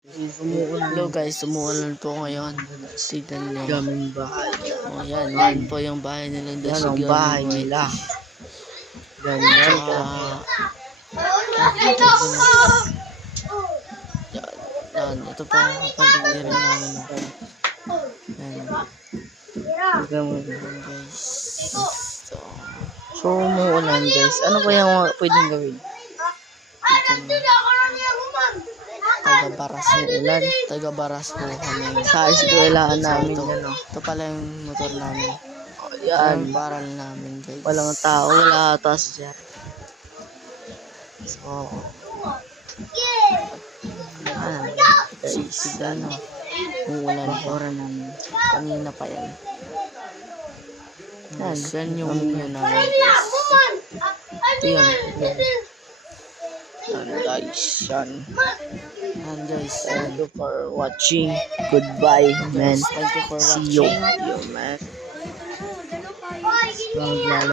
Hello guys, umuulan po ngayon. Tignan nyo. Gaming bahay. Oh, yan po yung bahay nila. Yan ang bahay nila. Ganyan po. Yan, ito po ang kapaligiran namin. Yan. Tignan mo. Guys. So, umuulan guys. Ano ba yung pwedeng gawin? Taga-baras ng ulan. Taga-baras po kami. Sa eskwelahan namin ito, yan, no? ito pala yung motor namin. Yan. Yung paral namin guys. Walang tao. Wala atas dyan. So, yan. Guys, Tignan nyo. Umuulan po. oras namin. Kanina pa yan. Yan. Yan yung yun namin guys. Ito yan. Yan guys. Yan. Yan guys. Thank you for watching. Goodbye, man. Thank you for See you. watching. See you, man.